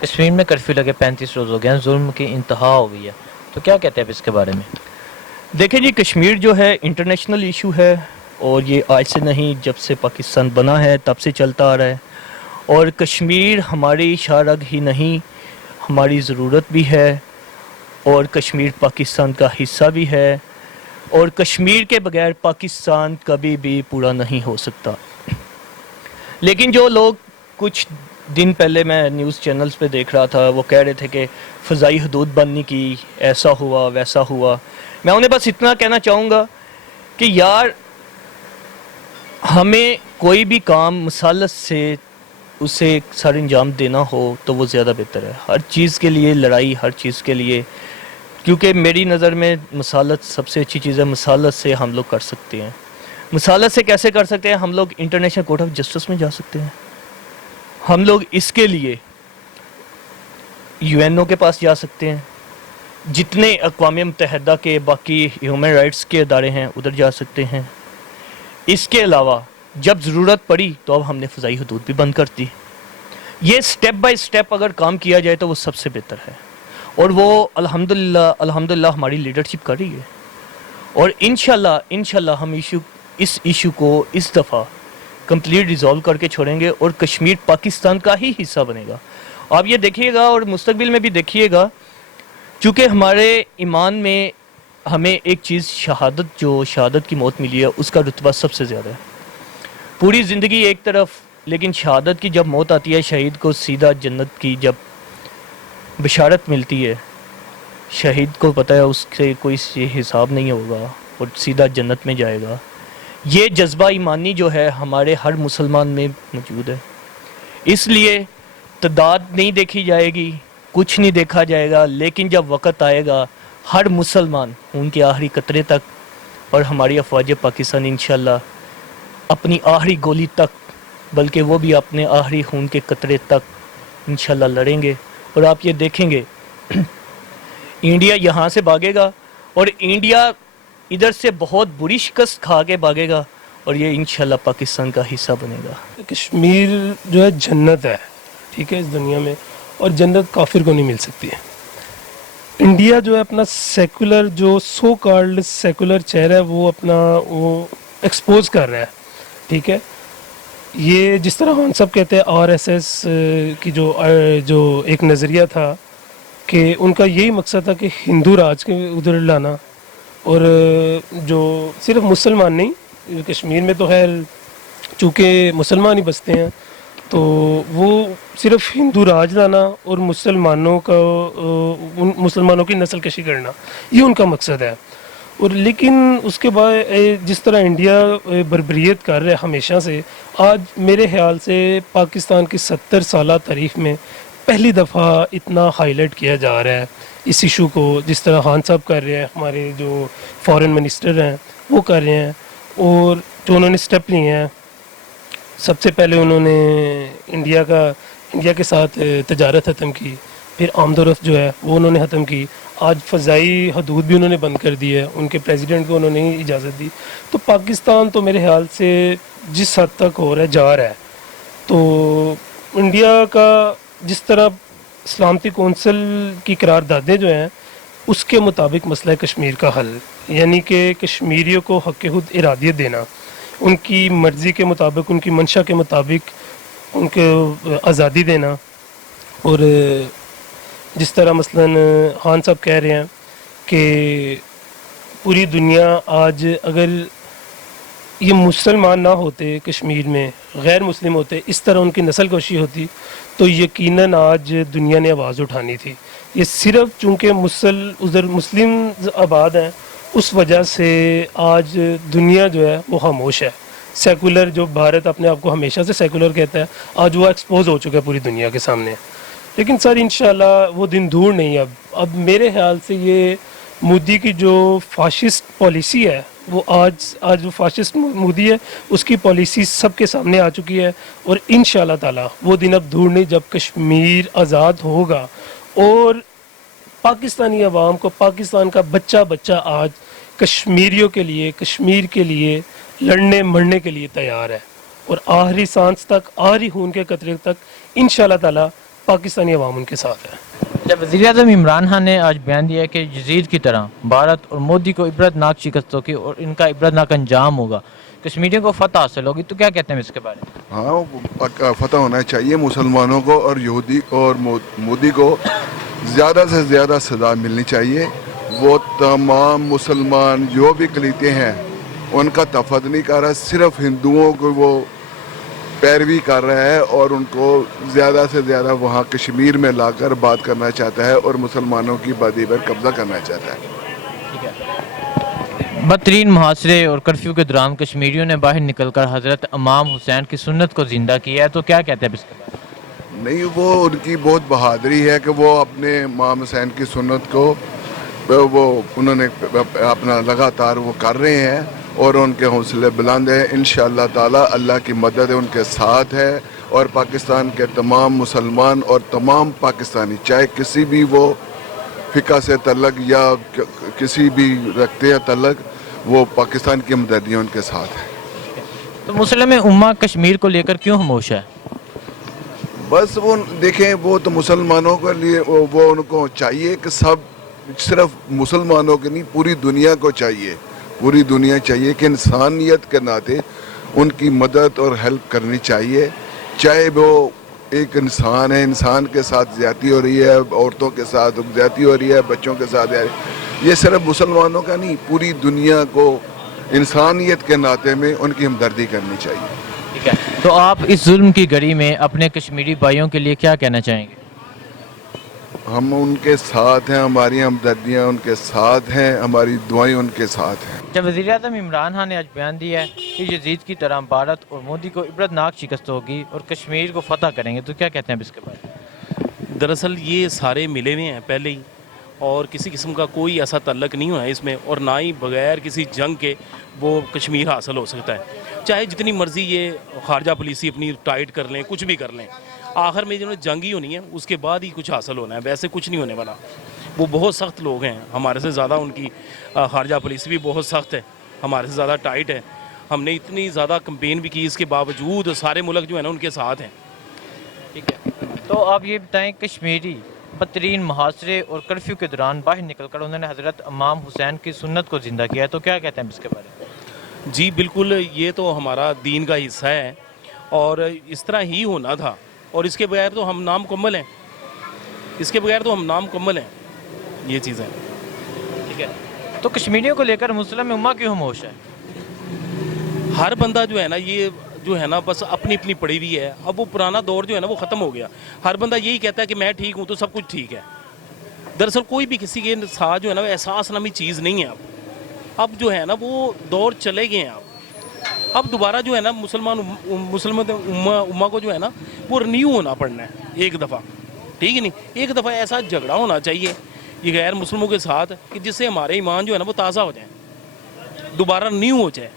کشمیر میں کرفیو لگے 35 روز ہو گئے ہیں، ظلم کی انتہا ہو گئی ہے، تو کیا کہتے ہیں آپ اس کے بارے میں؟ دیکھیں جی، کشمیر جو ہے انٹرنیشنل ایشو ہے، اور یہ آج سے نہیں، جب سے پاکستان بنا ہے تب سے چلتا آ رہا ہے، اور کشمیر ہماری شاہ رگ ہی نہیں، ہماری ضرورت بھی ہے، اور کشمیر پاکستان کا حصہ بھی ہے، اور کشمیر کے بغیر پاکستان کبھی بھی پورا نہیں ہو سکتا۔ لیکن جو لوگ کچھ دن پہلے میں نیوز چینلز پہ دیکھ رہا تھا، وہ کہہ رہے تھے کہ فضائی حدود بننے کی، ایسا ہوا ویسا ہوا، میں انہیں بس اتنا کہنا چاہوں گا کہ یار، ہمیں کوئی بھی کام مسالت سے اسے سر انجام دینا ہو تو وہ زیادہ بہتر ہے۔ ہر چیز کے لیے لڑائی، ہر چیز کے لیے، کیونکہ میری نظر میں مسالت سب سے اچھی چیز ہے۔ مسالت سے ہم لوگ کر سکتے ہیں۔ مسالت سے کیسے کر سکتے ہیں؟ ہم لوگ انٹرنیشنل کورٹ آف جسٹس میں جا سکتے ہیں، ہم لوگ اس کے لیے یو این او کے پاس جا سکتے ہیں، جتنے اقوام متحدہ کے باقی ہیومن رائٹس کے ادارے ہیں ادھر جا سکتے ہیں۔ اس کے علاوہ جب ضرورت پڑی تو اب ہم نے فضائی حدود بھی بند کر دی۔ یہ سٹیپ بائی سٹیپ اگر کام کیا جائے تو وہ سب سے بہتر ہے، اور وہ الحمدللہ ہماری لیڈرشپ کر رہی ہے، اور انشاءاللہ ہم اس ایشو کو اس دفعہ کمپلیٹ ریزالو کر کے چھوڑیں گے، اور کشمیر پاکستان کا ہی حصہ بنے گا۔ آپ یہ دیکھیے گا اور مستقبل میں بھی دیکھیے گا، چونکہ ہمارے ایمان میں ہمیں ایک چیز شہادت کی موت ملی ہے، اس کا رتبہ سب سے زیادہ ہے۔ پوری زندگی ایک طرف، لیکن شہادت کی جب موت آتی ہے، شہید کو سیدھا جنت کی جب بشارت ملتی ہے، شہید کو پتہ ہے اس سے کوئی حساب نہیں ہوگا اور سیدھا جنت میں جائے گا۔ یہ جذبہ ایمانی جو ہے ہمارے ہر مسلمان میں موجود ہے۔ اس لیے تعداد نہیں دیکھی جائے گی، کچھ نہیں دیکھا جائے گا، لیکن جب وقت آئے گا ہر مسلمان ان کے آخری قطرے تک، اور ہماری افواج پاکستان انشاءاللہ اپنی آخری گولی تک، بلکہ وہ بھی اپنے آخری خون کے قطرے تک انشاءاللہ لڑیں گے۔ اور آپ یہ دیکھیں گے انڈیا یہاں سے بھاگے گا، اور انڈیا ادھر سے بہت بری شکست کھا کے بھاگے گا، اور یہ انشاءاللہ پاکستان کا حصہ بنے گا۔ کشمیر جو ہے جنت ہے، ٹھیک ہے، اس دنیا میں، اور جنت کافر کو نہیں مل سکتی ہے۔ انڈیا جو ہے اپنا سیکولر، جو سو کالڈ سیکولر چہرہ ہے، وہ اپنا وہ ایکسپوز کر رہا ہے، ٹھیک ہے۔ یہ جس طرح ہم سب کہتے ہیں آر ایس ایس کی جو ایک نظریہ تھا کہ ان کا یہی مقصد تھا کہ ہندو راج کے ادھر لانا، اور جو صرف مسلمان نہیں، کشمیر میں تو خیر چونکہ مسلمان ہی بستے ہیں، تو وہ صرف ہندو راج لانا اور مسلمانوں کی نسل کشی کرنا، یہ ان کا مقصد ہے۔ اور لیکن اس کے بعد جس طرح انڈیا بربریت کر رہا ہے ہمیشہ سے، آج میرے خیال سے پاکستان کی 70 سالہ تاریخ میں پہلی دفعہ اتنا ہائی لائٹ کیا جا رہا ہے اس ایشو کو، جس طرح خان صاحب کر رہے ہیں، ہمارے جو فارن منسٹر ہیں وہ کر رہے ہیں، اور جو انہوں نے سٹیپ لیے ہیں۔ سب سے پہلے انہوں نے انڈیا کے ساتھ تجارت ختم کی، پھر آمد و رفت جو ہے وہ انہوں نے ختم کی، آج فضائی حدود بھی انہوں نے بند کر دی ہے، ان کے پریزیڈنٹ کو انہوں نے اجازت دی۔ تو پاکستان تو میرے خیال سے جس حد تک ہو رہا ہے جا رہا ہے، تو انڈیا کا جس طرح سلامتی کونسل کی قراردادیں جو ہیں اس کے مطابق مسئلہ کشمیر کا حل، یعنی کہ کشمیریوں کو حق خود ارادیت دینا، ان کی مرضی کے مطابق، ان کی منشا کے مطابق ان کو آزادی دینا۔ اور جس طرح مثلا خان صاحب کہہ رہے ہیں کہ پوری دنیا آج اگر یہ مسلمان نہ ہوتے، کشمیر میں غیر مسلم ہوتے، اس طرح ان کی نسل کشی ہوتی، تو یقیناً آج دنیا نے آواز اٹھانی تھی۔ یہ صرف چونکہ ادھر مسلم آباد ہیں، اس وجہ سے آج دنیا جو ہے وہ خاموش ہے۔ سیکولر جو بھارت اپنے آپ کو ہمیشہ سے سیکولر کہتا ہے، آج وہ ایکسپوز ہو چکا ہے پوری دنیا کے سامنے۔ لیکن سر انشاءاللہ وہ دن دور نہیں ہے۔ اب میرے خیال سے یہ مودی کی جو فاشسٹ پالیسی ہے، وہ آج جو فاشسٹ مودی ہے اس کی پالیسی سب کے سامنے آ چکی ہے، اور انشاءاللہ تعالی وہ دن اب دور نہیں جب کشمیر آزاد ہوگا، اور پاکستانی عوام کو، پاکستان کا بچہ آج کشمیریوں کے لیے، کشمیر کے لیے لڑنے مرنے کے لیے تیار ہے، اور آخری سانس تک، آخری خون کے قطرے تک انشاءاللہ تعالی पाकिस्तानी अवाम उनके साथ है। जब वज़ीर आज़म इमरान खान ने आज बयान दिया है कि यजीद की तरह भारत और मोदी को इबरतनाक शिकस्तों की और इनका इबरतनाक अंजाम होगा, कश्मीरियों को फतह हासिल होगी, तो क्या कहते हैं इसके बारे में? हाँ, फतह होना चाहिए मुसलमानों को, और यहूदी और मोदी को ज़्यादा से ज़्यादा सज़ा मिलनी चाहिए। वो तमाम मुसलमान जो भी कलीते हैं उनका तफद नहीं कर रहा, सिर्फ हिंदुओं को वो पैरवी कर रहा है और उनको ज़्यादा से ज़्यादा वहाँ कश्मीर में लाकर बात करना चाहता है और मुसलमानों की आबादी पर कब्ज़ा करना चाहता है। बदतरीन मुहासरे और कर्फ्यू के दौरान कश्मीरियों ने बाहर निकलकर हज़रत इमाम हुसैन की सुन्नत को ज़िंदा किया है, तो क्या कहते हैं इसके बारे में? नहीं, वो उनकी बहुत बहादुरी है कि वो अपने इमाम हुसैन की सुन्नत को वो उन्होंने अपना लगातार वो कर रहे हैं और उनके हौसले बुलंद हैं। इंशाअल्लाह ताला अल्लाह की मदद उनके साथ है और पाकिस्तान के तमाम मुसलमान और तमाम पाकिस्तानी, चाहे किसी भी वो फ़िका से तल्लक या किसी भी रखते हैं तल्लक, वो पाकिस्तान की हमदर्दी उनके साथ है। तो मुस्लिम उम्मा कश्मीर को लेकर क्यों खामोश है? बस वो देखें, वो तो मुसलमानों के लिए वो उनको चाहिए कि सब, सिर्फ मुसलमानों के नहीं, पूरी दुनिया को चाहिए, पूरी दुनिया चाहिए कि इंसानियत के नाते उनकी मदद और हेल्प करनी चाहिए। चाहे वो एक इंसान है, इंसान के साथ ज़्यादती हो रही है, औरतों के साथ ज़्यादती हो रही है, बच्चों के साथ, ये सिर्फ मुसलमानों का नहीं, पूरी दुनिया को इंसानियत के नाते में उनकी हमदर्दी करनी चाहिए। ठीक है, तो आप इस जुल्म की घड़ी में अपने कश्मीरी भाइयों के लिए क्या कहना चाहेंगे? हम उनके साथ हैं, हमारी हमदर्दियाँ उनके साथ हैं, हमारी दुआएं उनके साथ हैं। जब वज़ीर आज़म इमरान खान ने आज बयान दिया है कि यजीद की तरह भारत और मोदी को इबरतनाक शिकस्त होगी और कश्मीर को फतह करेंगे, तो क्या कहते हैं इसके बारे में? दरअसल ये सारे मिले हुए हैं पहले ही और किसी किस्म का कोई ऐसा तल्लक नहीं हुआ है इसमें, और ना ही बगैर किसी जंग के वो कश्मीर हासिल हो सकता है। चाहे जितनी मर्ज़ी ये खारजा पॉलिसी अपनी टाइट कर लें, कुछ भी कर लें, आखिर में जिन्होंने जंग ही होनी है, उसके बाद ही कुछ हासिल होना है, वैसे कुछ नहीं होने वाला। वो बहुत सख्त लोग हैं, हमारे से ज़्यादा उनकी खारजा पॉलिसी भी बहुत सख्त है, हमारे से ज़्यादा टाइट है। हमने इतनी ज़्यादा कंपेन भी की, इसके बावजूद सारे मुल्क जो है ना उनके साथ हैं। ठीक है, तो आप ये बताएं, कश्मीरी बदतरीन मुहासरे और कर्फ्यू के दौरान बाहर निकलकर उन्होंने हज़रत इमाम हुसैन की सुन्नत को ज़िंदा किया है, तो क्या कहते हैं इसके बारे में? जी बिल्कुल, ये तो हमारा दीन का हिस्सा है और इस तरह ही होना था, और इसके बगैर तो हम नामुकम्मल हैं, इसके बगैर तो हम नामुकम्मल हैं, ये चीज़ है। ठीक है, तो कश्मीरियों को लेकर मुस्लिम उम्मा क्यों खामोश है? हर बंदा जो है ना, ये जो है ना बस अपनी अपनी पड़ी हुई है। अब वो पुराना दौर जो है ना वो ख़त्म हो गया, हर बंदा यही कहता है कि मैं ठीक हूँ तो सब कुछ ठीक है। दरअसल कोई भी किसी के साथ जो है ना एहसास नामी चीज़ नहीं है। अब जो है ना वो दौर चले गए हैं। अब दोबारा जो है ना मुसलमान उम्मा को जो है ना वो रिन्यू होना पड़ना है एक दफ़ा, ठीक है नहीं, एक दफ़ा ऐसा झगड़ा होना चाहिए ये गैर मुस्लिमों के साथ कि जिससे हमारे ईमान जो है ना वो ताज़ा हो जाए, दोबारा रिन्यू हो जाए,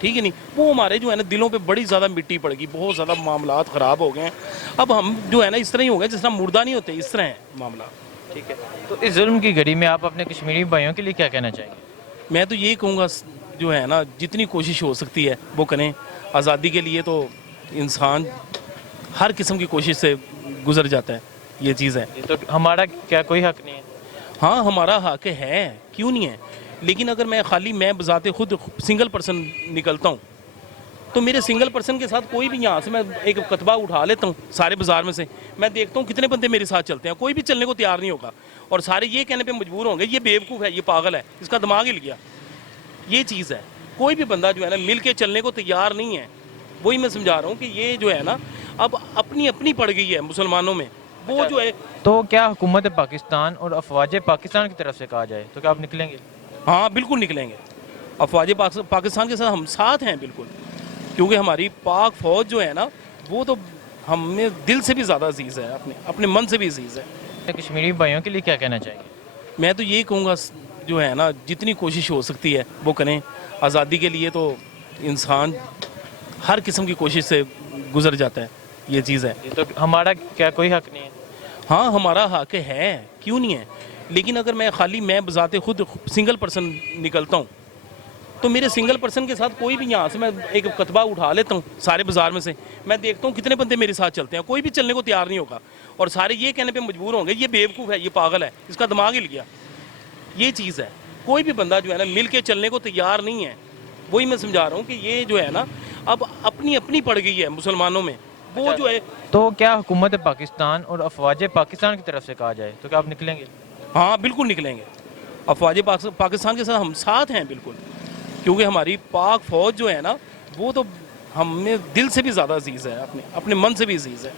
ठीक है नहीं। वो हमारे जो है ना दिलों पे बड़ी ज़्यादा मिट्टी पड़ गई, बहुत ज़्यादा मामलात ख़राब हो गए हैं। अब हम जो है ना इस तरह ही हो गए जिस तरह मुर्दा नहीं होते, इस तरह है मामला। ठीक है, तो इस जुल्म की घड़ी में आप अपने कश्मीरी भाइयों के लिए क्या कहना चाहेंगे? मैं तो यही कहूँगा जो है ना जितनी कोशिश हो सकती है वो करें। आज़ादी के लिए तो इंसान हर किस्म की कोशिश से गुजर जाता है, ये चीज़ है। तो हमारा क्या कोई हक नहीं है? हाँ, हमारा हक है, क्यों नहीं है, लेकिन अगर मैं बजाते खुद सिंगल पर्सन निकलता हूँ तो मेरे सिंगल पर्सन के साथ कोई भी, यहाँ से मैं एक कतबा उठा लेता हूँ सारे बाज़ार में से, मैं देखता हूँ कितने बंदे मेरे साथ चलते हैं, कोई भी चलने को तैयार नहीं होगा और सारे ये कहने पे मजबूर होंगे ये बेवकूफ़ है, ये पागल है, इसका दिमाग हिल गया। ये चीज़ है, कोई भी बंदा जो है ना मिल के चलने को तैयार नहीं है। वही मैं समझा रहा हूँ कि ये जो है ना अब अपनी अपनी पड़ गई है मुसलमानों में, वो जो है। तो क्या हुकूमत पाकिस्तान और अफवाज पाकिस्तान की तरफ से कहा जाए तो क्या आप निकलेंगे? हाँ बिल्कुल निकलेंगे, अफवाज पाकिस्तान के साथ हम साथ हैं बिल्कुल, क्योंकि हमारी पाक फ़ौज जो है ना वो तो हमें दिल से भी ज़्यादा अजीज़ है, अपने मन से भी अजीज़ है। कश्मीरी भाइयों के लिए क्या कहना चाहिए? मैं तो यही कहूँगा जो है ना जितनी कोशिश हो सकती है वो करें। आज़ादी के लिए तो इंसान हर किस्म की कोशिश से गुजर जाता है, ये चीज़ है। तो हमारा क्या कोई हक नहीं है? हाँ, हमारा हक है, क्यों नहीं है, लेकिन अगर मैं बजाते खुद सिंगल पर्सन निकलता हूँ تو میرے سنگل پرسن کے ساتھ کوئی بھی یہاں سے میں ایک کتبہ اٹھا لیتا ہوں سارے بازار میں سے, میں دیکھتا ہوں کتنے بندے میرے ساتھ چلتے ہیں, کوئی بھی چلنے کو تیار نہیں ہوگا, اور سارے یہ کہنے پہ مجبور ہوں گے یہ بیوقوف ہے, یہ پاگل ہے, اس کا دماغ ہل گیا. یہ چیز ہے, کوئی بھی بندہ جو ہے نا مل کے چلنے کو تیار نہیں ہے. وہی میں سمجھا رہا ہوں کہ یہ جو ہے نا اب اپنی اپنی پڑ گئی ہے مسلمانوں میں, وہ جو ہے. تو کیا حکومت پاکستان اور افواج پاکستان کی طرف سے کہا جائے تو کیا آپ نکلیں گے؟ ہاں بالکل نکلیں گے, افواج پاکستان کے ساتھ ہم ساتھ ہیں بالکل, کیونکہ ہماری پاک فوج جو ہے نا وہ تو ہمیں دل سے بھی زیادہ عزیز ہے, اپنے من سے بھی عزیز ہے.